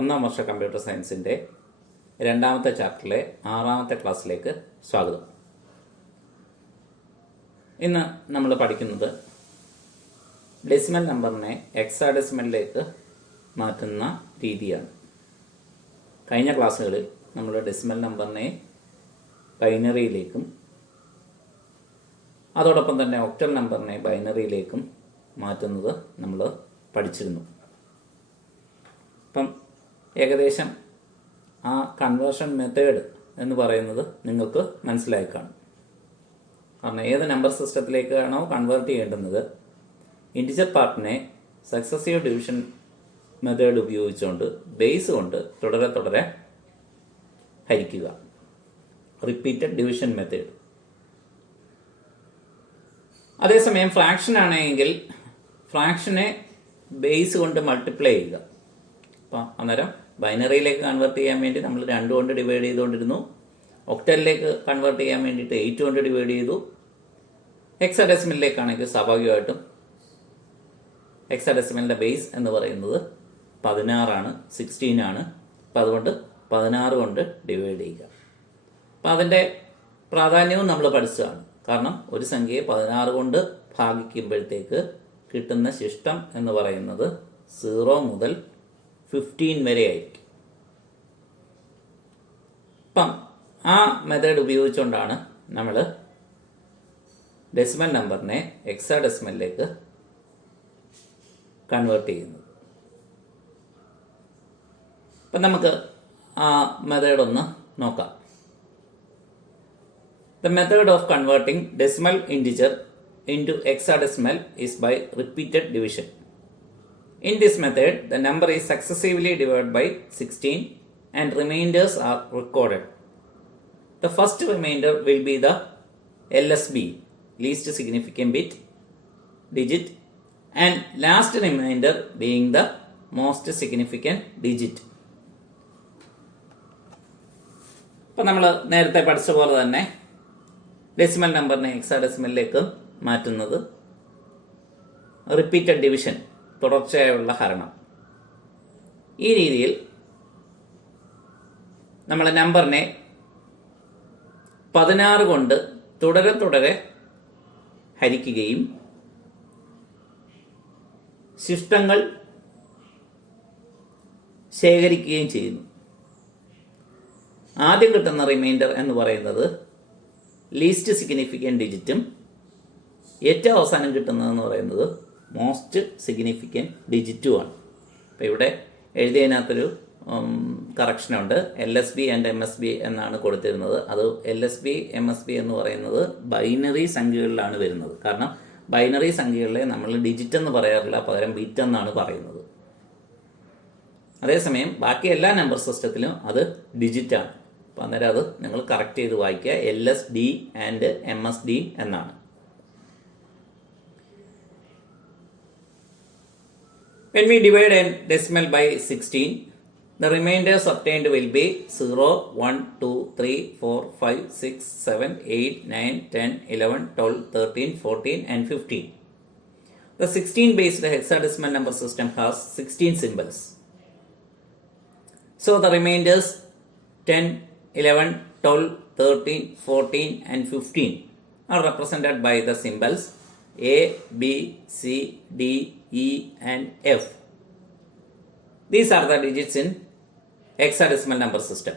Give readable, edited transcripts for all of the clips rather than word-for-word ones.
ഒന്നാം വർഷ കമ്പ്യൂട്ടർ സയൻസിൻ്റെ രണ്ടാമത്തെ ചാപ്റ്ററിലെ 6ാമത്തെ ക്ലാസ്സിലേക്ക് സ്വാഗതം. ഇന്ന് നമ്മൾ പഠിക്കുന്നത് ഡെസിമൽ നമ്പറിനെ ഹെക്സാഡെസിമലിലേക്ക് മാറ്റുന്ന രീതിയാണ്. കഴിഞ്ഞ ക്ലാസ്സുകളിൽ നമ്മൾ ഡെസിമൽ നമ്പറിനെ ബൈനറിയിലേക്കും അതോടൊപ്പം തന്നെ ഒക്ടൽ നമ്പറിനെ ബൈനറിയിലേക്കും മാറ്റുന്നത് നമ്മൾ പഠിച്ചിരുന്നു. അപ്പം ഏകദേശം ആ കൺവേർഷൻ മെത്തേഡ് എന്ന് പറയുന്നത് നിങ്ങൾക്ക് മനസ്സിലായി കാണും. കാരണം ഏത് നമ്പർ സിസ്റ്റത്തിലേക്കാണോ കൺവേർട്ട് ചെയ്യേണ്ടുന്നത്, ഇൻറ്റിജർ പാർട്ടിനെ സക്സസീവ് ഡിവിഷൻ മെത്തേഡ് ഉപയോഗിച്ചുകൊണ്ട് ബേസ് കൊണ്ട് തുടരെ ഹരിക്കുക, റിപ്പീറ്റഡ് ഡിവിഷൻ മെത്തേഡ്. അതേസമയം ഫ്രാക്ഷൻ ആണെങ്കിൽ ഫ്രാക്ഷനെ ബേസ് കൊണ്ട് മൾട്ടിപ്ലൈ ചെയ്യുക. അപ്പം അന്നേരം ബൈനറിയിലേക്ക് കൺവേർട്ട് ചെയ്യാൻ വേണ്ടി നമ്മൾ 2 കൊണ്ട് ഡിവൈഡ് ചെയ്തുകൊണ്ടിരുന്നു. ഒക്ടലിലേക്ക് കൺവേർട്ട് ചെയ്യാൻ വേണ്ടിയിട്ട് 8 കൊണ്ട് ഡിവൈഡ് ചെയ്തു. ഹെക്സാഡെസിമലിലേക്കാണെങ്കിൽ സ്വാഭാവികമായിട്ടും ഹെക്സാഡെസിമലിൻ്റെ ബേസ് എന്ന് പറയുന്നത് 16 16 ആണ്. അപ്പം അതുകൊണ്ട് 16 കൊണ്ട് ഡിവൈഡ് ചെയ്യുക. അപ്പം അതിൻ്റെ പ്രാധാന്യവും നമ്മൾ പഠിച്ചതാണ്. കാരണം ഒരു സംഖ്യയെ 16 കൊണ്ട് ഭാഗിക്കുമ്പോഴത്തേക്ക് കിട്ടുന്ന ശിഷ്ടം എന്ന് പറയുന്നത് 0 മുതൽ 15 വരെ ആയിരിക്കും. അപ്പം ആ മെത്തേഡ് ഉപയോഗിച്ചുകൊണ്ടാണ് നമ്മൾ ഡെസിമൽ നമ്പറിനെ ഹെക്സാഡെസിമലിലേക്ക് കൺവേർട്ട് ചെയ്യുന്നത്. അപ്പം നമുക്ക് ആ മെത്തേഡ് ഒന്ന് നോക്കാം. The method of converting decimal integer into hexadecimal is by repeated division. In this method, the number is successively divided by 16 and remainders are recorded. The first remainder will be the LSB, least significant bit, digit, and last remainder being the most significant digit. അപ്പോൾ നമ്മൾ നേരത്തെ പഠിച്ച പോലെ തന്നെ decimal നമ്പറിനെ ഹെക്സാഡെസിമലിലേക്ക് മാറ്റുന്നത് repeated division, തുടർച്ചയായുള്ള ഹരണം. ഈ രീതിയിൽ നമ്മൾ നമ്പറിനെ 16 കൊണ്ട് തുടരെ ഹരിക്കുകയും ശിഷ്ടങ്ങൾ ശേഖരിക്കുകയും ചെയ്യുന്നു. ആദ്യം കിട്ടുന്ന റിമൈൻഡർ എന്ന് പറയുന്നത് ലീസ്റ്റ് സിഗ്നിഫിക്കൻറ്റ് ഡിജിറ്റും ഏറ്റവും അവസാനം കിട്ടുന്നതെന്ന് പറയുന്നത് മോസ്റ്റ് സിഗ്നിഫിക്കൻറ്റ് ഡിജിറ്റുമാണ്. അപ്പോൾ ഇവിടെ എഴുതിയതിനകത്തൊരു കറക്ഷനുണ്ട്. LSB ആൻഡ് MSB എന്നാണ് കൊടുത്തിരുന്നത്. അത് LSB MSB എന്ന് പറയുന്നത് ബൈനറി സംഖ്യകളിലാണ് വരുന്നത്. കാരണം ബൈനറി സംഖ്യകളിലെ നമ്മൾ ഡിജിറ്റ് എന്ന് പറയാറില്ല, പകരം ബിറ്റ് എന്നാണ് പറയുന്നത്. അതേസമയം ബാക്കി എല്ലാ നമ്പർ സിസ്റ്റത്തിലും അത് ഡിജിറ്റാണ്. അപ്പോൾ അന്നേരം അത് നിങ്ങൾ കറക്റ്റ് ചെയ്ത് വായിക്കുക. LSD ആൻഡ് MSD എന്നാണ്. When we divide a decimal by 16, the remainders obtained will be 0, 1, 2, 3, 4, 5, 6, 7, 8, 9, 10, 11, 12, 13, 14 and 15. The 16-based hexadecimal number system has 16 symbols. So the remainders 10, 11, 12, 13, 14 and 15 are represented by the symbols A, B, C, D, E and F. These are the digits in hexadecimal number system.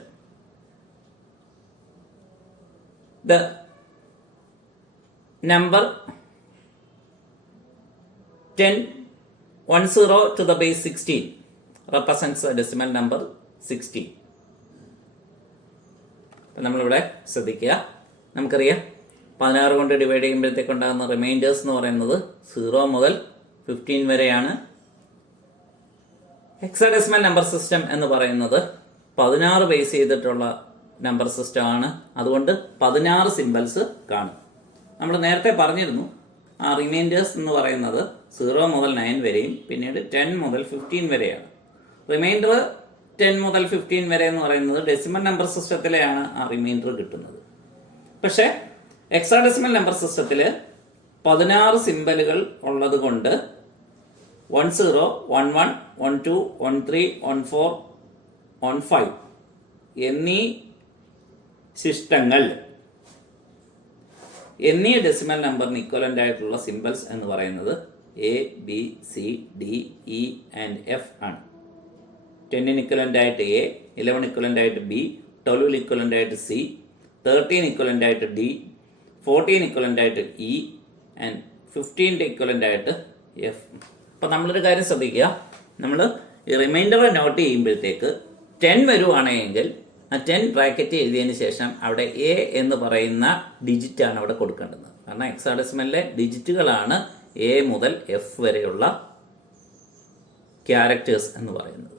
The number 10 to the base 16 represents the decimal number 16. നമ്മളിവിടെ ശ്രദ്ധിക്കുക. നമുക്കറിയാം 16 കൊണ്ട് divide ചെയ്യുമ്പോഴത്തേക്കുണ്ടാകുന്ന reminders എന്ന് പറയുന്നത് 0 മുതൽ 15 വരെയാണ്. Hexadecimal number system എന്ന് പറയുന്നത് 16 ബേസ് ചെയ്തിട്ടുള്ള നമ്പർ സിസ്റ്റം ആണ്. അതുകൊണ്ട് 16 സിംബൽസ് കാണും. നമ്മൾ നേരത്തെ പറഞ്ഞിരുന്നു ആ റിമൈൻഡേഴ്സ് എന്ന് പറയുന്നത് 0 മുതൽ 9 വരെയും പിന്നീട് 10 മുതൽ 15 വരെയാണ്. റിമൈൻഡർ 10 മുതൽ 15 വരെ എന്ന് പറയുന്നത് ഡെസിമൽ നമ്പർ സിസ്റ്റത്തിലെയാണ് ആ റിമൈൻഡർ കിട്ടുന്നത്. പക്ഷേ ഹെക്സാഡെസിമൽ നമ്പർ സിസ്റ്റത്തിൽ 16 സിംബലുകൾ ഉള്ളത് കൊണ്ട് 10, 11, 12, 13, 14, 15 എന്നീ ശിഷ്ടങ്ങൾ എന്നീ ഡെസിമൽ നമ്പറിന് ഇക്വലന്റ് ആയിട്ടുള്ള സിംബൽസ് എന്ന് പറയുന്നത് A B C D E and F ആണ്. 10 ഇക്വലന്റ് ആയിട്ട് എ, 11 ഇക്വലന്റ് ആയിട്ട് ബി, 12 ഇക്വലന്റ് ആയിട്ട് സി, 13 ഇക്വലന്റ് ആയിട്ട് ഡി, 14 ഇക്വലന്റ് ആയിട്ട് ഇ ആൻഡ് 15 ഇക്വലന്റ് ആയിട്ട് എഫ്. അപ്പം നമ്മളൊരു കാര്യം ശ്രദ്ധിക്കുക, നമ്മൾ ഈ റിമൈൻഡർ നോട്ട് ചെയ്യുമ്പോഴത്തേക്ക് 10 വരുവാണെങ്കിൽ ആ 10 ബ്രാക്കറ്റ് എഴുതിയതിന് ശേഷം അവിടെ എ എന്ന് പറയുന്ന ഡിജിറ്റാണ് അവിടെ കൊടുക്കേണ്ടത്. കാരണം ഹെക്സാഡെസിമലിലെ ഡിജിറ്റുകളാണ് എ മുതൽ എഫ് വരെയുള്ള ക്യാരക്ടേഴ്സ് എന്ന് പറയുന്നത്.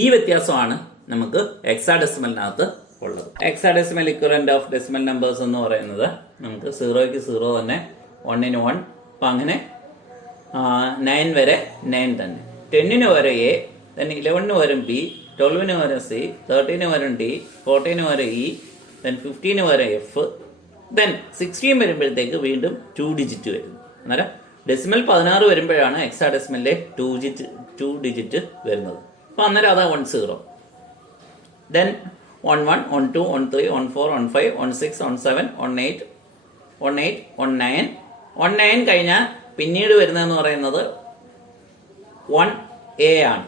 ഈ വ്യത്യാസമാണ് നമുക്ക് ഹെക്സാഡെസിമലിനകത്ത് ഉള്ളത്. Hexadecimal equivalent of decimal numbers എന്ന് പറയുന്നത് നമുക്ക് 0ക്ക് 0 തന്നെ, 1ന് 1, അപ്പം അങ്ങനെ 9 വരെ 9 തന്നെ, 10ന് വരെ എ, then 11ന് വരും ബി, 12ന് വരെ സി, 13ന് വരും ഡി, 14ന് വരെ ഇ, then 15ന് വരെ എഫ്, then 16 വരുമ്പോഴത്തേക്ക് വീണ്ടും 2 ഡിജിറ്റ് വരുന്നു. അന്നേരം ഡെസിമൽ 16 വരുമ്പോഴാണ് ഹെക്സാഡെസിമലിലെ 2 ഡിജിറ്റ് വരുന്നത്. അപ്പം അന്നേരം അതാ 10. then 11, 12, 13, 14, 15, 16, 17, 18, 19, 19 കഴിഞ്ഞാൽ പിന്നീട് വരുന്നതെന്ന് പറയുന്നത് 1A ആണ്.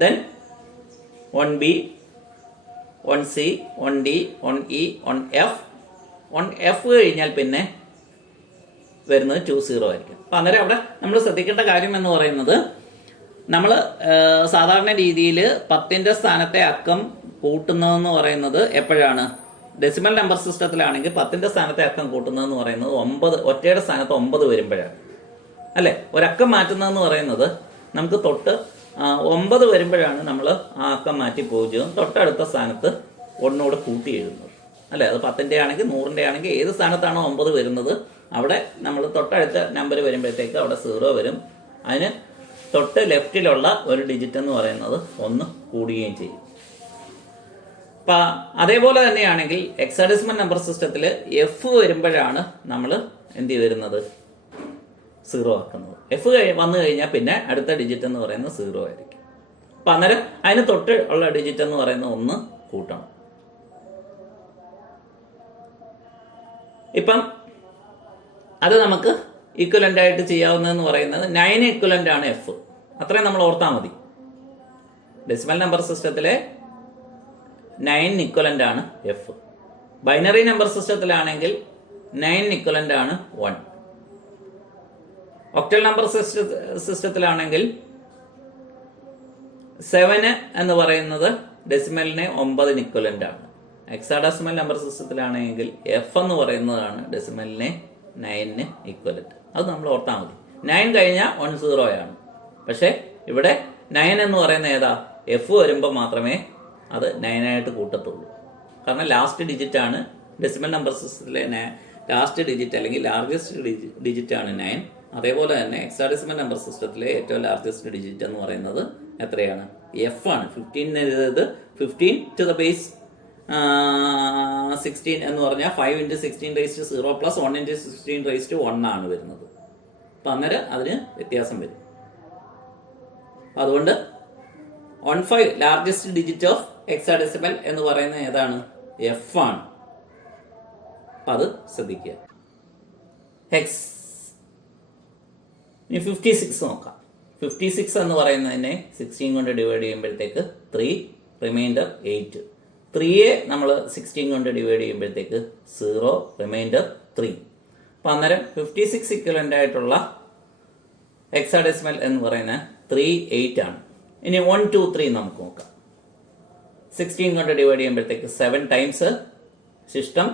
then 1B, 1C, 1D, 1E, 1F, 1F കഴിഞ്ഞാൽ പിന്നെ വരുന്നത് 20 ആയിരിക്കും. അപ്പം അന്നേരം അവിടെ നമ്മൾ ശ്രദ്ധിക്കേണ്ട കാര്യം എന്ന് പറയുന്നത്, നമ്മൾ സാധാരണ രീതിയിൽ 10ന്റെ സ്ഥാനത്തെ അക്കം കൂട്ടുന്നതെന്ന് പറയുന്നത് എപ്പോഴാണ്? ഡെസിമൽ നമ്പർ സിസ്റ്റത്തിലാണെങ്കിൽ 10ന്റെ സ്ഥാനത്തെ അക്കം കൂട്ടുന്നതെന്ന് പറയുന്നത് 9, ഒറ്റയുടെ സ്ഥാനത്ത് 9 വരുമ്പോഴാണ് അല്ലേ. ഒരക്കം മാറ്റുന്നതെന്ന് പറയുന്നത് നമുക്ക് തൊട്ട് 9 വരുമ്പോഴാണ് നമ്മൾ ആ അക്കം മാറ്റി 0, തൊട്ടടുത്ത സ്ഥാനത്ത് 1 കൂട്ടി എഴുതുന്നത് അല്ലേ. അത് 10ന്റെ ആണെങ്കിൽ 100ന്റെ ആണെങ്കിൽ ഏത് സ്ഥാനത്താണോ 9 വരുന്നത് അവിടെ നമ്മൾ തൊട്ടടുത്ത നമ്പർ വരുമ്പോഴത്തേക്ക് അവിടെ 0 വരും. അതിന് തൊട്ട് ലെഫ്റ്റിലുള്ള ഒരു ഡിജിറ്റ് എന്ന് പറയുന്നത് 1 കൂടുകയും ചെയ്യും. അപ്പം അതേപോലെ തന്നെയാണെങ്കിൽ ഹെക്സാഡെസിമൽ നമ്പർ സിസ്റ്റത്തിൽ എഫ് വരുമ്പോഴാണ് നമ്മൾ എന്ത് വരുന്നത്? 0 ആക്കുന്നത്. എഫ് വന്നു കഴിഞ്ഞാൽ പിന്നെ അടുത്ത ഡിജിറ്റ് എന്ന് പറയുന്നത് 0 ആയിരിക്കും. അപ്പം അന്നേരം അതിന് തൊട്ട് ഉള്ള ഡിജിറ്റ് എന്ന് പറയുന്നത് 1 കൂട്ടണം. ഇപ്പം അത് നമുക്ക് ഈക്വലന്റ് ആയിട്ട് ചെയ്യാവുന്നതെന്ന് പറയുന്നത് 9 ഈക്വലന്റ് ആണ് എഫ്. അത്രയും നമ്മൾ ഓർത്താൽ മതി. ഡെസിമൽ നമ്പർ സിസ്റ്റത്തിലെ 9 ഈക്വലന്റ് ആണ് എഫ്. ബൈനറി നമ്പർ സിസ്റ്റത്തിലാണെങ്കിൽ 9 ഈക്വലന്റ് ആണ് 1. ഒക്ടൽ നമ്പർ സിസ്റ്റത്തിലാണെങ്കിൽ 7 എന്ന് പറയുന്നത് ഡെസിമലിനെ 9 ഈക്വലന്റ് ആണ്. ഹെക്സാഡെസിമൽ നമ്പർ സിസ്റ്റത്തിലാണെങ്കിൽ എഫ് എന്ന് പറയുന്നതാണ് ഡെസിമലിനെ 9 ഈക്വലന്റ്. അത് നമ്മൾ ഓർത്താൽ മതി. 9 കഴിഞ്ഞാൽ 10 ആണ്. പക്ഷെ ഇവിടെ 9 എന്ന് പറയുന്ന ഏതാ? എഫ് വരുമ്പോൾ മാത്രമേ അത് 9 ആയിട്ട് കൂട്ടത്തുള്ളൂ. കാരണം ലാസ്റ്റ് ഡിജിറ്റ് ആണ് ഡെസിമൽ നമ്പർ സിസ്റ്റത്തിലെ ലാസ്റ്റ് ഡിജിറ്റ് അല്ലെങ്കിൽ ലാർജസ്റ്റ് ഡിജിറ്റ് ആണ് 9. അതേപോലെ തന്നെ ഹെക്സാഡെസിമൽ നമ്പർ സിസ്റ്റത്തിലെ ഏറ്റവും ലാർജസ്റ്റ് ഡിജിറ്റ് എന്ന് പറയുന്നത് എത്രയാണ്? എഫ് ആണ്. 15 to the base 16 എന്ന് പറഞ്ഞാൽ 5 × 16⁻0 + 1 × 16⁻1 ആണ് വരുന്നത്. അപ്പം അന്നേരം അതിന് വ്യത്യാസം വരും. അതുകൊണ്ട് 15 ലാർജസ്റ്റ് ഡിജിറ്റ് ഓഫ് ഹെക്സാഡെസിമൽ എന്ന് പറയുന്നത് ഏതാണ്? എഫ് ആണ്. അപ്പം അത് ശ്രദ്ധിക്കുക. ഇനി 56 നോക്കാം. 56 എന്ന് പറയുന്നതിനെ 16 കൊണ്ട് ഡിവൈഡ് ചെയ്യുമ്പോഴത്തേക്ക് 3, റിമൈൻഡർ 8. 3യെ നമ്മൾ 16 കൊണ്ട് ഡിവൈഡ് ചെയ്യുമ്പോഴത്തേക്ക് 0, റിമൈൻഡർ 3. അപ്പം അന്നേരം 56 ഇക്വലന്റ് ആയിട്ടുള്ള ഹെക്സാഡെസിമൽ എന്ന് പറയുന്നത് 3, 8 ആണ്. ഇനി 1, 2, 3 നമുക്ക് നോക്കാം. 16 കൊണ്ട് ഡിവൈഡ് ചെയ്യുമ്പോഴത്തേക്ക് 7 ടൈംസ് ശിഷ്ടം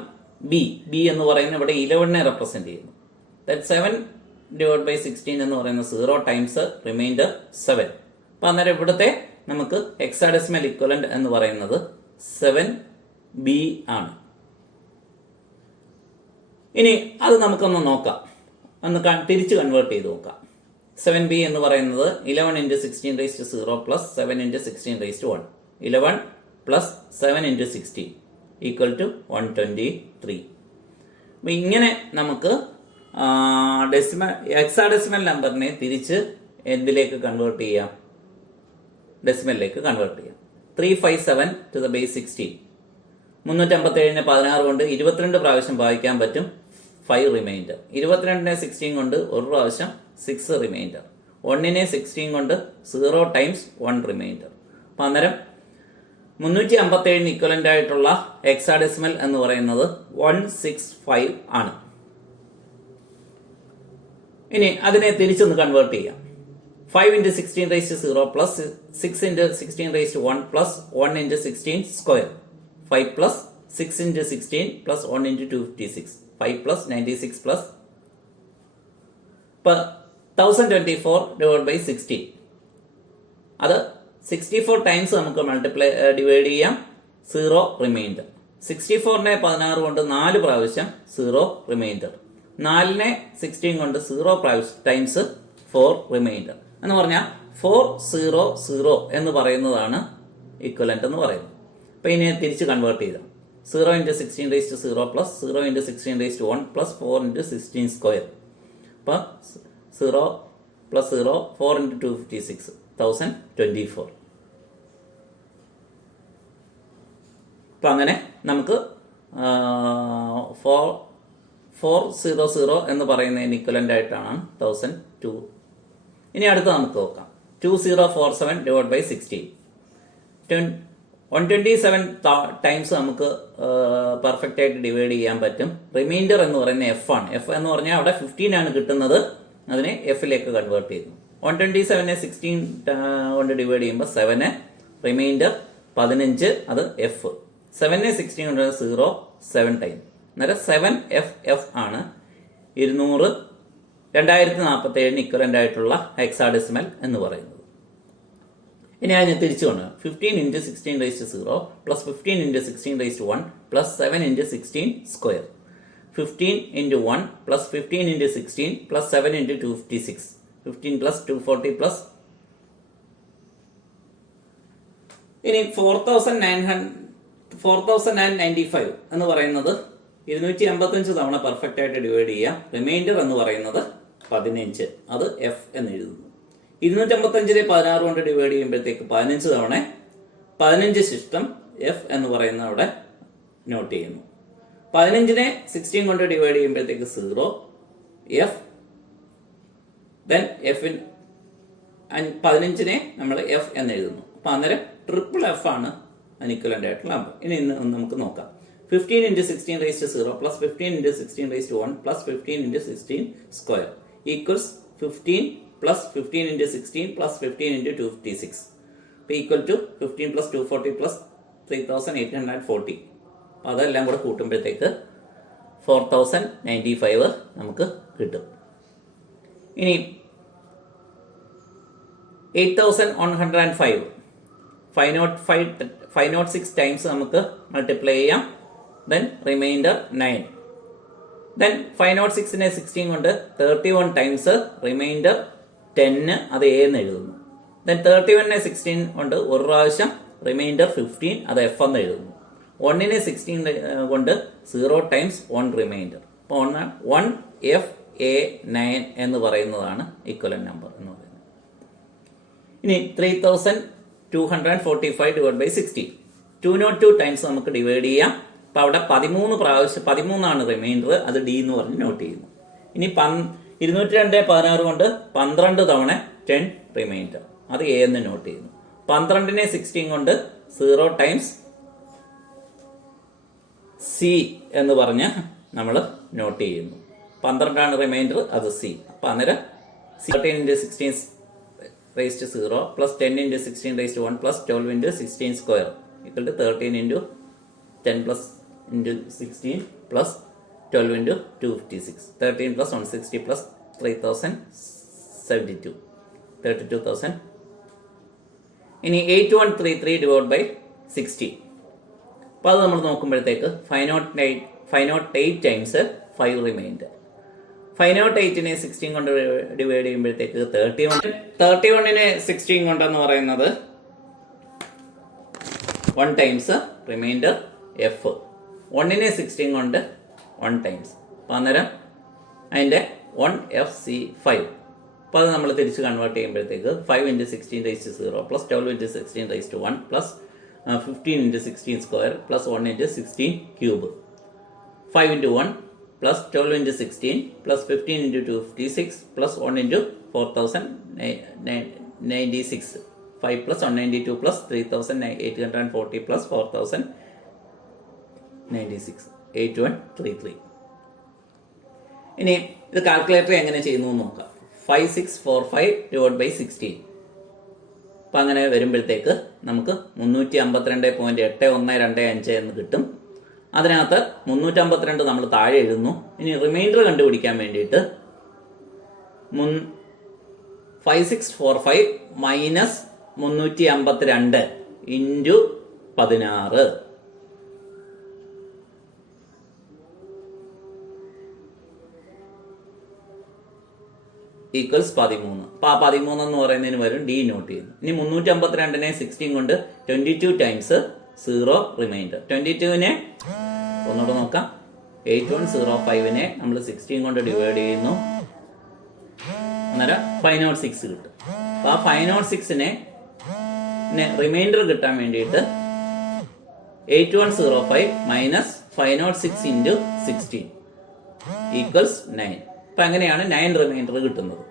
ബി എന്ന് പറയുന്നത് ഇവിടെ 11നെ റെപ്രസെന്റ് ചെയ്യുന്നു. 7 / 16 എന്ന് പറയുന്നത് 0 ടൈംസ് റിമൈൻഡർ 7. അപ്പം അന്നേരം ഇവിടുത്തെ നമുക്ക് ഹെക്സാഡെസിമൽ ഇക്വലന്റ് എന്ന് പറയുന്നത് 7B ആണ്. ഇനി അത് നമുക്കൊന്ന് നോക്കാം, ഒന്ന് തിരിച്ച് കൺവേർട്ട് ചെയ്ത് നോക്കാം. 7B എന്ന് പറയുന്നത് 11 × 16⁻0 + 7 × 16⁻1. 11 + 7 × 16 = 123. അപ്പം ഇങ്ങനെ നമുക്ക് ഹെക്സാഡെസിമൽ നമ്പറിനെ തിരിച്ച് എന്തിലേക്ക് കൺവേർട്ട് ചെയ്യാം? ഡെസിമലിലേക്ക് കൺവേർട്ട് ചെയ്യാം. 357 ടു ദ ബേസ് 16. 357നെ 16 കൊണ്ട് 22 പ്രാവശ്യം ഭാഗിക്കാൻ പറ്റും. 5 റിമൈൻഡർ. 22നെ 16 കൊണ്ട് ഒരു പ്രാവശ്യം 6 റിമൈൻഡർ. 1നെ 16 കൊണ്ട് 0 ടൈംസ് 1 റിമൈൻഡർ. അപ്പം അന്നേരം 357 ഇക്വലന്റ് ആയിട്ടുള്ള ഹെക്സാഡെസിമൽ എന്ന് പറയുന്നത് 165 ആണ്. ഇനി അതിനെ തിരിച്ചൊന്ന് കൺവേർട്ട് ചെയ്യാം. 5 into 16 raised to 0 plus 6 into 16 raised to 1 plus 1 into 16 square. 5 plus 6 into 16 plus 1 into 256. 5 plus 96 plus 1024 divided by 60. അത് 64 ടൈംസ് നമുക്ക് ഡിവൈഡ് ചെയ്യാം. 0 റിമൈൻഡർ. 64നെ 16 കൊണ്ട് 4 പ്രാവശ്യം 0 റിമൈൻഡർ. 4നെ 16 കൊണ്ട് 0 പ്രാവശ്യം ടൈംസ് 4 റിമൈൻഡർ എന്ന് പറഞ്ഞാൽ 400 എന്ന് പറയുന്നതാണ് ഇക്വലന്റ് എന്ന് പറയുന്നത്. അപ്പൊ ഇനി തിരിച്ച് കൺവേർട്ട് ചെയ്താൽ 0 into 16 raised to 0 plus 0 into 16 raised to 1 plus 4 into 16 square. അപ്പൊ 0 plus 0 4 into 256 1024. അപ്പൊ അങ്ങനെ നമുക്ക് 400 എന്ന് പറയുന്നതിന് ഇക്വലന്റ് ആയിട്ടാണ് 1002. ഇനി അടുത്ത് നമുക്ക് നോക്കാം. 2047 ഡിവൈഡ് ബൈ 16. 127 ടൈംസ് നമുക്ക് പെർഫെക്റ്റ് ആയിട്ട് ഡിവൈഡ് ചെയ്യാൻ പറ്റും. റിമൈൻഡർ എന്ന് പറയുന്നത് എഫ് ആണ്. എഫ് എന്ന് പറഞ്ഞാൽ അവിടെ 15 ആണ് കിട്ടുന്നത്. അതിനെ എഫിലേക്ക് കൺവേർട്ട് ചെയ്യുന്നു. 127നെ 16 കൊണ്ട് ഡിവൈഡ് ചെയ്യുമ്പോൾ 7, റിമൈൻഡർ 15, അത് എഫ്. 7നെ 16 കൊണ്ട് 0 7 ടൈം. അന്നേരം 7FF ആണ് 2047 ഇക്വലന്റ് ആയിട്ടുള്ള ഹെക്സാഡെസിമൽ എന്ന് പറയുന്നത്. ഇനി അതിനെ തിരിച്ചു കൊണ്ട് 15 into 16 raised to 0 plus 15 into 16 raised to 1 plus 7 into 16 square. 15 into 1 plus 15 into 16 plus 7 into 256. 15 plus 240 plus. ഇനി 4095 എന്ന് പറയുന്നത് 255 തവണ പെർഫെക്റ്റ് ആയിട്ട് ഡിവൈഡ് ചെയ്യാം. റിമൈൻഡർ എന്ന് പറയുന്നത് 15, അത് എഫ് എന്ന് എഴുതുന്നു. 255നെ 16 കൊണ്ട് ഡിവൈഡ് ചെയ്യുമ്പോഴത്തേക്ക് 15 തവണ 15 സിസ്റ്റം എഫ് എന്ന് പറയുന്ന അവിടെ നോട്ട് ചെയ്യുന്നു. 15നെ 16 കൊണ്ട് ഡിവൈഡ് ചെയ്യുമ്പോഴത്തേക്ക് 0 എഫ്. ദെൻ എഫിൻ 15നെ നമ്മൾ എഫ് എന്ന് എഴുതുന്നു. അപ്പൊ അന്നേരം ട്രിപ്പിൾ എഫ് ആണ് അനിക്വലന്റ് ആയിട്ടുള്ള നമ്പർ. ഇനി നമുക്ക് നോക്കാം. 15 into 16 raised to 0 plus 15 into 16 raised to 1 plus 15 into 16 square equals 15 plus 15 into 16 plus 15 into 256 equal to 15 plus 240 plus 3840. അതെല്ലാം കൂടെ കൂട്ടുമ്പോഴത്തേക്ക് 4095 നമുക്ക് കിട്ടും. ഇനി 8105 506 ടൈംസ് നമുക്ക് മൾട്ടിപ്ലൈ ചെയ്യാം. Then reminder 9. ദെൻ 506നെ 16 കൊണ്ട് 31 ടൈംസ് റിമൈൻഡർ 10, അത് എ എന്ന് എഴുതുന്നു. ദെൻ 31നെ 16 കൊണ്ട് ഒരു പ്രാവശ്യം റിമൈൻഡർ 15, അത് എഫ് എന്ന് എഴുതുന്നു. 1നെ 16 കൊണ്ട് 0 ടൈംസ് 1 റിമൈൻഡർ. അപ്പോൾ 1FA9 എന്ന് പറയുന്നതാണ് ഇക്വലന്റ് നമ്പർ എന്ന് പറയുന്നത്. ഇനി 3245 ഡിവൈഡ് ബൈ 60. 202 ടൈംസ് നമുക്ക് ഡിവൈഡ് ചെയ്യാം. അപ്പൊ അവിടെ 13 റിമൈൻഡർ, അത് ഡി എന്ന് പറഞ്ഞ് നോട്ട് ചെയ്യുന്നു. ഇനി 202 16 കൊണ്ട് 12 തവണ 10 റിമൈൻഡർ, അത് എ എന്ന് നോട്ട് ചെയ്യുന്നു. 12നെ 16 കൊണ്ട് 0 ടൈംസ് സി എന്ന് പറഞ്ഞ് നമ്മൾ നോട്ട് ചെയ്യുന്നു. 12 റിമൈൻഡർ, അത് സി. അപ്പൊ അന്നേരം 13 into 16 raised to 0 plus 10 into 16 raised to 1 plus 12 into 16 square equal to 13 into 10 plus into 16 plus 12 into 256. 13 plus 160 plus 3072. 32,000. ഇനി 8133 ഡിവൈഡ് ബൈ 60. അപ്പോൾ അത് നമ്മൾ നോക്കുമ്പോഴത്തേക്ക് 508 ടൈംസ് 5 റിമൈൻഡർ. 508നെ 16 കൊണ്ട് ഡിവൈഡ് ചെയ്യുമ്പോഴത്തേക്ക് 31നെ 16 കൊണ്ടെന്ന് പറയുന്നത് 1 ടൈംസ് റിമൈൻഡർ എഫ്. 1നെ 16 കൊണ്ട് 1 ടൈംസ്. അപ്പം അന്നേരം അതിൻ്റെ 1FC5. അപ്പോൾ അത് നമ്മൾ തിരിച്ച് കൺവേർട്ട് ചെയ്യുമ്പോഴത്തേക്ക് 5 × 16⁻⁴ plus 12 × 16⁻⁴ plus 15 × 16 square plus 1 × 16 cube 5 × 1 plus 12 × 16 plus 15 × 2 56 plus 1 × 4096 5 plus 192 plus 3840 plus 4096 8133. ഇനി ഇത് കാൽക്കുലേറ്റർ എങ്ങനെ ചെയ്യുന്നു എന്ന് നോക്കാം. 5645 ഡിവൈഡ് ബൈ 16. അപ്പം അങ്ങനെ വരുമ്പോഴത്തേക്ക് നമുക്ക് 352.8125 എന്ന് കിട്ടും. അതിനകത്ത് 352 നമ്മൾ താഴെ എഴുതുന്നു. ഇനി റിമൈൻഡർ കണ്ടുപിടിക്കാൻ വേണ്ടിയിട്ട് 5645 മൈനസ് 352 ഇൻറ്റു 16 ഈക്വൽസ് 13. അപ്പോൾ ആ 13 എന്ന് പറയുന്നതിന് വരും ഡി നോട്ട് ചെയ്യുന്നു. ഇനി 352നെ 16 കൊണ്ട് 22 ടൈംസ് 0 റിമൈൻഡർ. 22നെ ഒന്നുകൂടെ നോക്കാം. 8105നെ നമ്മൾ 16 കൊണ്ട് ഡിവൈഡ് ചെയ്യുന്നു. അന്നേരം 506 കിട്ടും. അപ്പോൾ ആ 506നെ റിമൈൻഡർ കിട്ടാൻ വേണ്ടിയിട്ട് 8105 മൈനസ് 506 ഇൻറ്റു 16 ഈക്വൽസ് 9. അപ്പം അങ്ങനെയാണ് 9 റിമൈൻഡർ കിട്ടുന്നത്.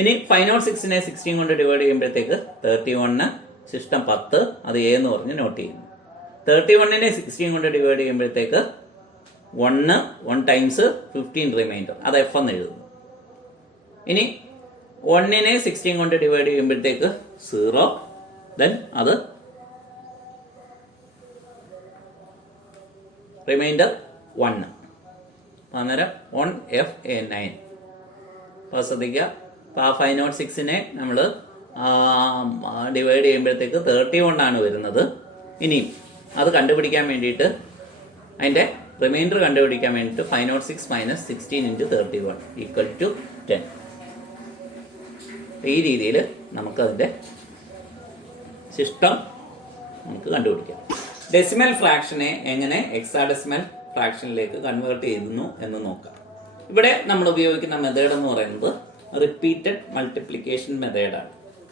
ഇനി 506നെ 16 കൊണ്ട് ഡിവൈഡ് ചെയ്യുമ്പോഴത്തേക്ക് 31 ശിഷ്ടം 10 അത് എ എന്ന് പറഞ്ഞ് നോട്ട് ചെയ്യുന്നു. 31നെ 16 കൊണ്ട് ഡിവൈഡ് ചെയ്യുമ്പോഴത്തേക്ക് 1 ടൈംസ് 15 റിമൈൻഡർ അത് എഫ് എന്ന് എഴുതുന്നു. ഇനി 1നെ 16 കൊണ്ട് ഡിവൈഡ് ചെയ്യുമ്പോഴത്തേക്ക് 0 ദെൻ അത് റിമൈൻഡർ 1. അന്നേരം 1FA9. അപ്പോൾ ശ്രദ്ധിക്കുക. അപ്പോൾ ആ 506നെ നമ്മൾ ഡിവൈഡ് ചെയ്യുമ്പോഴത്തേക്ക് 31 ആണ് വരുന്നത്. ഇനി അത് കണ്ടുപിടിക്കാൻ വേണ്ടിയിട്ട് അതിൻ്റെ റിമൈൻഡർ കണ്ടുപിടിക്കാൻ വേണ്ടിയിട്ട് 506 മൈനസ് 16 ഇൻറ്റു 31 ഈക്വൽ ടു 10. ഈ രീതിയിൽ നമുക്കതിൻ്റെ ശിഷ്ടം നമുക്ക് കണ്ടുപിടിക്കാം. ഡെസിമൽ ഫ്രാക്ഷനെ എങ്ങനെ ഹെക്സാഡെസിമൽ ഫ്രാക്ഷനിലേക്ക് കൺവേർട്ട് ചെയ്യുന്നു എന്ന് നോക്കാം. ഇവിടെ നമ്മൾ ഉപയോഗിക്കുന്ന മെത്തേഡ് എന്ന് പറയുന്നത് റിപ്പീറ്റഡ് മൾട്ടിപ്ലിക്കേഷൻ മെത്തേഡാണ്.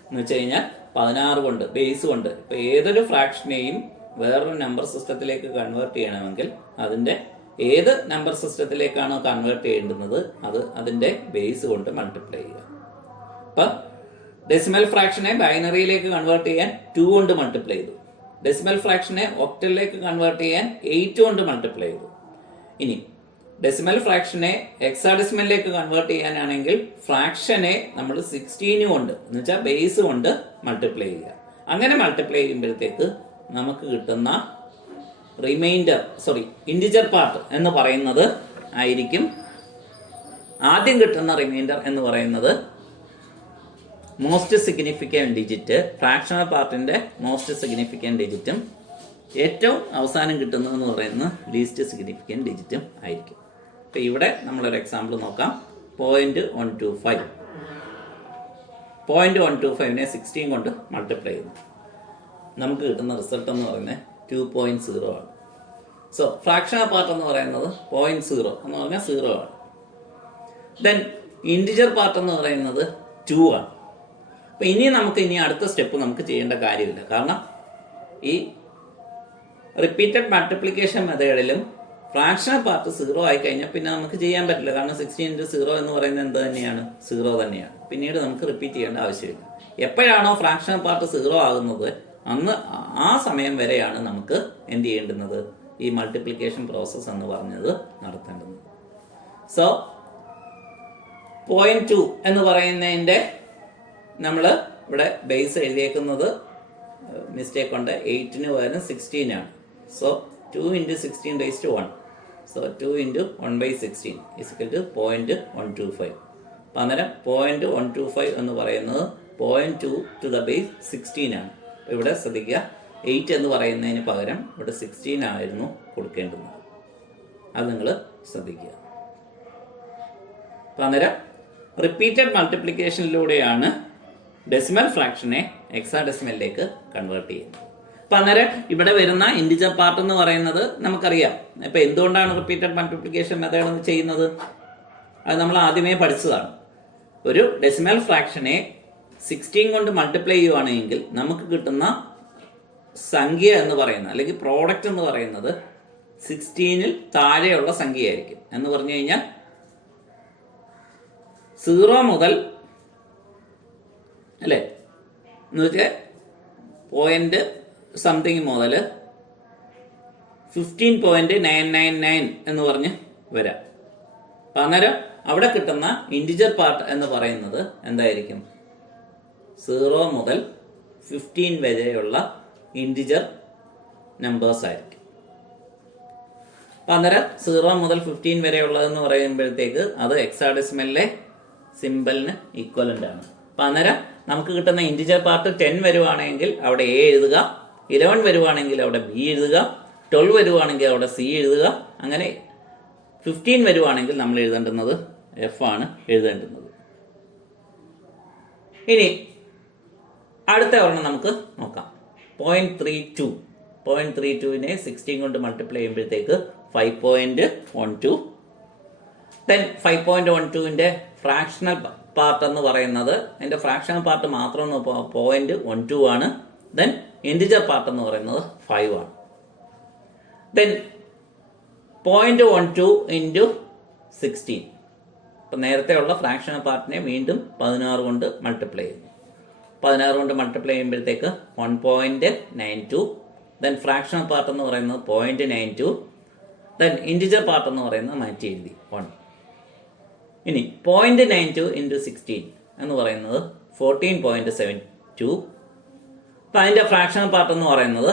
എന്ന് വെച്ച് കഴിഞ്ഞാൽ 16 കൊണ്ട് ബേസ് കൊണ്ട് ഇപ്പോൾ ഏതൊരു ഫ്രാക്ഷനെയും വേറൊരു നമ്പർ സിസ്റ്റത്തിലേക്ക് കൺവേർട്ട് ചെയ്യണമെങ്കിൽ അതിൻ്റെ ഏത് നമ്പർ സിസ്റ്റത്തിലേക്കാണോ കൺവേർട്ട് ചെയ്യേണ്ടുന്നത് അത് അതിൻ്റെ ബേസ് കൊണ്ട് മൾട്ടിപ്ലൈ ചെയ്യുക. അപ്പം ഡെസിമൽ ഫ്രാക്ഷനെ ബൈനറിയിലേക്ക് കൺവേർട്ട് ചെയ്യാൻ 2 കൊണ്ട് മൾട്ടിപ്ലൈ ചെയ്തു. ഡെസിമൽ ഫ്രാക്ഷനെ ഒക്ടലിലേക്ക് കൺവേർട്ട് ചെയ്യാൻ 8 കൊണ്ട് മൾട്ടിപ്ലൈ ചെയ്തു. ഇനി ഡെസിമൽ ഫ്രാക്ഷനെ ഹെക്സാഡെസിമലിലേക്ക് കൺവേർട്ട് ചെയ്യാനാണെങ്കിൽ ഫ്രാക്ഷനെ നമ്മൾ 16 കൊണ്ട് എന്ന് വെച്ചാൽ ബേസ് കൊണ്ട് മൾട്ടിപ്ലൈ ചെയ്യുക. അങ്ങനെ മൾട്ടിപ്ലൈ ചെയ്യുമ്പോഴത്തേക്ക് നമുക്ക് കിട്ടുന്ന ഇൻറ്റിജർ പാർട്ട് എന്ന് പറയുന്നത് ആയിരിക്കും. ആദ്യം കിട്ടുന്ന റിമൈൻഡർ എന്ന് പറയുന്നത് മോസ്റ്റ് സിഗ്നിഫിക്കൻറ്റ് ഡിജിറ്റ്, ഫ്രാക്ഷണൽ പാർട്ടിന്റെ മോസ്റ്റ് സിഗ്നിഫിക്കൻറ്റ് ഡിജിറ്റും ഏറ്റവും അവസാനം കിട്ടുന്നതെന്ന് പറയുന്നത് ലീസ്റ്റ് സിഗ്നിഫിക്കൻറ്റ് ഡിജിറ്റും ആയിരിക്കും. അപ്പോൾ ഇവിടെ നമ്മളൊരു എക്സാമ്പിൾ നോക്കാം. 0.125 0.125നെ 16 കൊണ്ട് മൾട്ടിപ്ലൈ ചെയ്യുന്നു. നമുക്ക് കിട്ടുന്ന റിസൾട്ട് എന്ന് പറയുന്നത് 2.0 ആണ്. സോ ഫ്രാക്ഷണൽ പാർട്ട് എന്ന് പറയുന്നത് 0.0 എന്ന് പറഞ്ഞാൽ 0 ആണ്. ദെൻ ഇൻറ്റിജർ പാർട്ട് എന്ന് പറയുന്നത് 2 ആണ്. അപ്പം ഇനി അടുത്ത സ്റ്റെപ്പ് നമുക്ക് ചെയ്യേണ്ട കാര്യമില്ല. കാരണം ഈ റിപ്പീറ്റഡ് മൾട്ടിപ്ലിക്കേഷൻ മെത്തേഡിലും ഫ്രാക്ഷണൽ പാർട്ട് 0 ആയി കഴിഞ്ഞാൽ പിന്നെ നമുക്ക് ചെയ്യാൻ പറ്റില്ല. കാരണം 16 × 0 എന്ന് പറയുന്നത് എന്ത് തന്നെയാണ്? 0 തന്നെയാണ്. പിന്നീട് നമുക്ക് റിപ്പീറ്റ് ചെയ്യേണ്ട ആവശ്യമില്ല. എപ്പോഴാണോ ഫ്രാക്ഷണൽ പാർട്ട് 0 ആകുന്നത് അന്ന് ആ സമയം വരെയാണ് നമുക്ക് എന്ത് ചെയ്യേണ്ടുന്നത്? ഈ മൾട്ടിപ്ലിക്കേഷൻ പ്രോസസ്സ് എന്ന് പറഞ്ഞത് നടത്തേണ്ടത്. സോ 0.2 എന്ന് പറയുന്നതിൻ്റെ നമ്മൾ ഇവിടെ ബേസ് എഴുതിയേക്കുന്നത് മിസ്റ്റേക്ക് ഉണ്ട്. 8ന് പകരം 16 ആണ്. സോ 2 × 16⁻1. സോ 2 × 1/16 = 0.125. അപ്പം അന്നേരം 0.125 എന്ന് പറയുന്നത് 0.2 to the base 16 ആണ്. ഇവിടെ ശ്രദ്ധിക്കുക, 8 എന്ന് പറയുന്നതിന് പകരം ഇവിടെ 16 ആയിരുന്നു കൊടുക്കേണ്ടത്. അത് നിങ്ങൾ ശ്രദ്ധിക്കുക. അപ്പം അന്നേരം റിപ്പീറ്റഡ് മൾട്ടിപ്ലിക്കേഷനിലൂടെയാണ് ഡെസിമൽ ഫ്രാക്ഷനെ ഹെക്സാഡെസിമലിലേക്ക് കൺവേർട്ട് ചെയ്യുന്നത്. അപ്പം അന്നേരം ഇവിടെ വരുന്ന ഇൻറ്റിജർ പാർട്ട് എന്ന് പറയുന്നത് നമുക്കറിയാം. ഇപ്പം എന്തുകൊണ്ടാണ് റിപ്പീറ്റഡ് മൾട്ടിപ്ലിക്കേഷൻ മെത്തേഡ് ചെയ്യുന്നത്? അത് നമ്മൾ ആദ്യമേ പഠിച്ചതാണ്. ഒരു ഡെസിമൽ ഫ്രാക്ഷനെ 16 കൊണ്ട് മൾട്ടിപ്ലൈ ചെയ്യുവാണെങ്കിൽ നമുക്ക് കിട്ടുന്ന സംഖ്യ എന്ന് പറയുന്നത് അല്ലെങ്കിൽ പ്രോഡക്റ്റ് എന്ന് പറയുന്നത് 16-ൽ താഴെയുള്ള സംഖ്യയായിരിക്കും. എന്ന് പറഞ്ഞു കഴിഞ്ഞാൽ 0 മുതൽ അല്ലേ എന്ന് വെച്ചാൽ പോയിന്റ് സംതിങ് മുതൽ 15.999 എന്ന് പറഞ്ഞ് വരാം. അപ്പം അന്നേരം അവിടെ കിട്ടുന്ന ഇൻറ്റിജർ പാർട്ട് എന്ന് പറയുന്നത് എന്തായിരിക്കും? 0 മുതൽ 15 വരെയുള്ള ഇൻറ്റിജർ നമ്പേഴ്സ് ആയിരിക്കും. അപ്പം അന്നേരം 0 മുതൽ 15 വരെയുള്ളതെന്ന് പറയുമ്പോഴത്തേക്ക് അത് ഹെക്സാഡെസിമലിലെ സിമ്പലിന് ഈക്വലന്റ് ആണ്. അപ്പം അന്നേരം നമുക്ക് കിട്ടുന്ന ഇൻറ്റിജർ പാർട്ട് 10 വരുവാണെങ്കിൽ അവിടെ എ എഴുതുക, 11 വരുവാണെങ്കിൽ അവിടെ ബി എഴുതുക, 12 വരുവാണെങ്കിൽ അവിടെ സി എഴുതുക, അങ്ങനെ 15 വരുവാണെങ്കിൽ നമ്മൾ എഴുതേണ്ടുന്നത് എഫ് ആണ് എഴുതേണ്ടുന്നത്. ഇനി അടുത്ത ഒരെണ്ണം നമുക്ക് നോക്കാം. 0.32. 0.32നെ 16 കൊണ്ട് മൾട്ടിപ്ലൈ ചെയ്യുമ്പോഴത്തേക്ക് 5.12. ദെൻ 5.12ന്റെ ഫ്രാക്ഷണൽ പാർട്ട് എന്ന് പറയുന്നത് അതിന്റെ ഫ്രാക്ഷണൽ പാർട്ട് മാത്രം 0.12 ആണ്. ദെൻ ഇൻറ്റിജർ പാർട്ട് എന്ന് പറയുന്നത് 5 ആണ്. Then 0.12 into 16. ഇപ്പം നേരത്തെയുള്ള ഫ്രാക്ഷണൽ പാർട്ടിനെ വീണ്ടും 16 കൊണ്ട് മൾട്ടിപ്ലൈ ചെയ്യുന്നു. 16 കൊണ്ട് മൾട്ടിപ്ലൈ ചെയ്യുമ്പോഴത്തേക്ക് 1.92. ദെൻ ഫ്രാക്ഷണൽ പാർട്ട് എന്ന് പറയുന്നത് 0.92. ദെൻ ഇൻറ്റിജർ പാർട്ട് എന്ന് പറയുന്നത് മാറ്റി എഴുതി 1. ഇനി 0.92 ഇൻറ്റു 16 എന്ന് പറയുന്നത് 14.72. അപ്പം അതിൻ്റെ ഫ്രാക്ഷണൽ പാർട്ട് എന്ന് പറയുന്നത്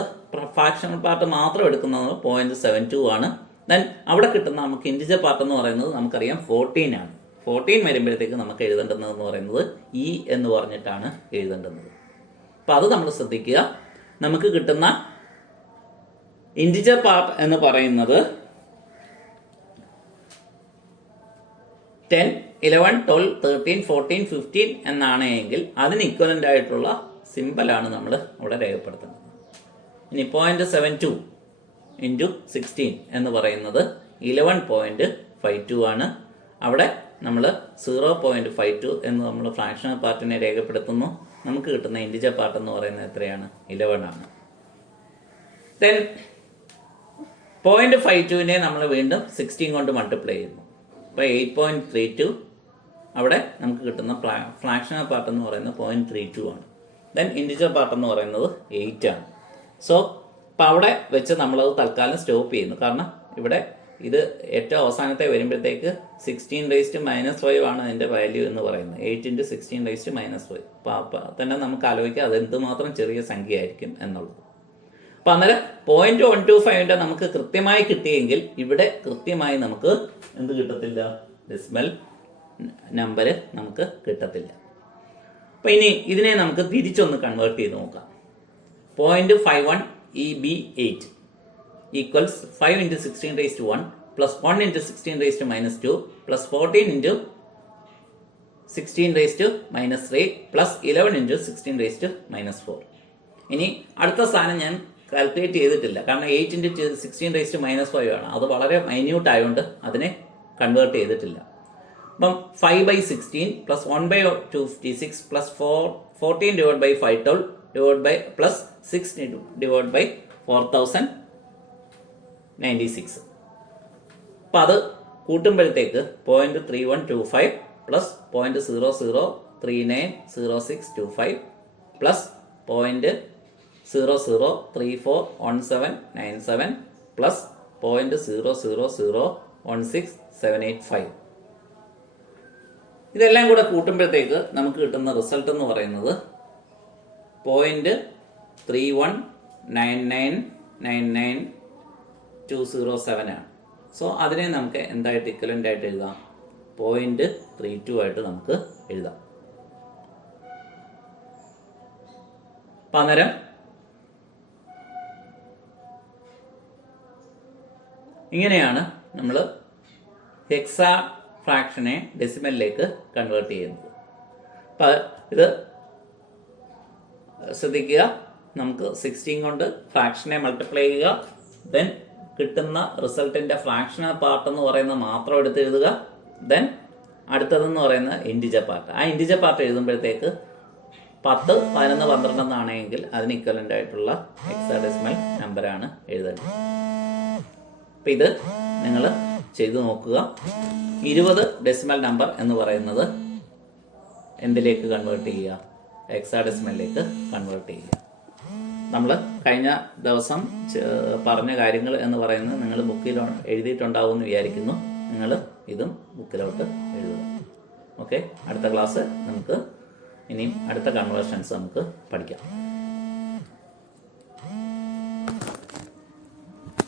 ഫ്രാക്ഷണൽ പാർട്ട് മാത്രം എടുക്കുന്നത് 0.72 ആണ്. ദെൻ അവിടെ കിട്ടുന്ന നമുക്ക് ഇൻറ്റിജർ പാർട്ട് എന്ന് പറയുന്നത് നമുക്കറിയാം 14 ആണ്. 14 വരുമ്പോഴത്തേക്ക് നമുക്ക് എഴുതേണ്ടുന്നതെന്ന് പറയുന്നത് ഇ എന്ന് പറഞ്ഞിട്ടാണ് എഴുതേണ്ടുന്നത്. അപ്പം അത് നമ്മൾ ശ്രദ്ധിക്കുക. നമുക്ക് കിട്ടുന്ന ഇൻറ്റിജർ പാർട്ട് എന്ന് പറയുന്നത് 10, 11, 12, 13, 14, 15 എന്നാണ് എങ്കിൽ അതിന് ഇക്വലന്റ് ആയിട്ടുള്ള സിമ്പലാണ് നമ്മൾ അവിടെ രേഖപ്പെടുത്തുന്നത്. ഇനി 0.72 ഇൻറ്റു 16 എന്ന് പറയുന്നത് 11.52 ആണ്. അവിടെ നമ്മൾ 0.52 എന്ന് നമ്മൾ ഫ്രാക്ഷണൽ പാർട്ടിനെ രേഖപ്പെടുത്തുന്നു. നമുക്ക് കിട്ടുന്ന ഇൻറ്റിജർ പാർട്ട് എന്ന് പറയുന്നത് എത്രയാണ്? 11 ആണ്. ദെൻ 0.52നെ നമ്മൾ വീണ്ടും 16 കൊണ്ട് മൾട്ടിപ്ലൈ ചെയ്യുന്നു. അപ്പോൾ 8.32. അവിടെ നമുക്ക് കിട്ടുന്ന ഫ്രാക്ഷണൽ പാർട്ട് എന്ന് പറയുന്നത് 0.32 ആണ്. ദെൻ ഇൻറ്റിജർ പാർട്ട് എന്ന് പറയുന്നത് 8 ആണ്. സോ അപ്പം അവിടെ വെച്ച് നമ്മളത് തൽക്കാലം സ്റ്റോപ്പ് ചെയ്യുന്നു. കാരണം ഇവിടെ ഇത് ഏറ്റവും അവസാനത്തെ വരുമ്പോഴത്തേക്ക് 16⁻⁵ ആണ് അതിൻ്റെ വാല്യൂ എന്ന് പറയുന്നത്. 8 × 16⁻⁵. അപ്പോൾ തന്നെ നമുക്ക് ആലോചിക്കാം അത് എന്തുമാത്രം ചെറിയ സംഖ്യ ആയിരിക്കും എന്നുള്ളത്. അപ്പം അന്നേരം 0.125ൻ്റെ നമുക്ക് കൃത്യമായി കിട്ടിയെങ്കിൽ ഇവിടെ കൃത്യമായി നമുക്ക് എന്ത് കിട്ടത്തില്ല? ഡെസിമൽ നമ്പർ നമുക്ക് കിട്ടത്തില്ല. അപ്പം ഇനി ഇതിനെ നമുക്ക് തിരിച്ചൊന്ന് കൺവേർട്ട് ചെയ്ത് നോക്കാം. 0.51 EB8 equals 5 × 16⁻1 plus 1 × 16⁻2 plus 14 × 16⁻3 plus 11 × 16⁻4. ഇനി അടുത്ത സ്ഥാനം ഞാൻ കാൽക്കുലേറ്റ് ചെയ്തിട്ടില്ല, കാരണം 8 × 16⁻5 ആണ്. അത് വളരെ മൈന്യൂട്ട് ആയതുകൊണ്ട് അതിനെ കൺവേർട്ട് ചെയ്തിട്ടില്ല. അപ്പം 5/16 plus 1/256 plus 14/512 plus 6/4096. അപ്പം അത് കൂട്ടുമ്പോഴത്തേക്ക് 0.3125 പ്ലസ് 0.00390625 പ്ലസ് 0.00341797 പ്ലസ് 0.00016785. ഇതെല്ലാം കൂടെ കൂട്ടുമ്പോഴത്തേക്ക് നമുക്ക് കിട്ടുന്ന റിസൾട്ട് എന്ന് പറയുന്നത് 0.319999207 ആണ്. സോ അതിനെ നമുക്ക് എന്തായിട്ട് ഇക്വലന്റ് ആയിട്ട് എഴുതാം? 0.32 ആയിട്ട് നമുക്ക് എഴുതാം. അപ്പം അന്നേരം ഇങ്ങനെയാണ് നമ്മൾ ഹെക്സാ ഫ്രാക്ഷനെ ഡെസിമലിലേക്ക് കൺവേർട്ട് ചെയ്യുന്നത്. അപ്പം ഇത് ശ്രദ്ധിക്കുക. നമുക്ക് 16 കൊണ്ട് ഫ്രാക്ഷനെ മൾട്ടിപ്ലൈ ചെയ്യുക. ദെൻ കിട്ടുന്ന റിസൾട്ടിന്റെ ഫ്രാക്ഷണൽ പാർട്ട് എന്ന് പറയുന്നത് മാത്രം എടുത്ത് എഴുതുക. ദെൻ അടുത്തതെന്ന് പറയുന്നത് ഇൻറ്റിജർ പാർട്ട്. ആ ഇൻറ്റിജർ പാർട്ട് എഴുതുമ്പോഴത്തേക്ക് 10, 11, 12 എന്നാണെങ്കിൽ അതിന് ഇക്വലൻ്റ് ആയിട്ടുള്ള ഹെക്സാഡെസിമൽ നമ്പറാണ് എഴുതേണ്ടത്. അപ്പം ഇത് നിങ്ങൾ ചെയ്തു നോക്കുക. 20 ഡെസിമൽ നമ്പർ എന്ന് പറയുന്നത് എന്തിലേക്ക് കൺവേർട്ട് ചെയ്യുക? ഹെക്സാഡെസിമലിലേക്ക് കൺവേർട്ട് ചെയ്യുക. നമ്മൾ കഴിഞ്ഞ ദിവസം പറഞ്ഞ കാര്യങ്ങൾ എന്ന് പറയുന്നത് നിങ്ങൾ ബുക്കിൽ എഴുതിയിട്ടുണ്ടാവുമെന്ന് വിചാരിക്കുന്നു. നിങ്ങൾ ഇതും ബുക്കിലോട്ട് എഴുതുക. ഓക്കെ, അടുത്ത ക്ലാസ് നമുക്ക് ഇനിയും അടുത്ത കൺവേർഷൻസ് നമുക്ക് പഠിക്കാം.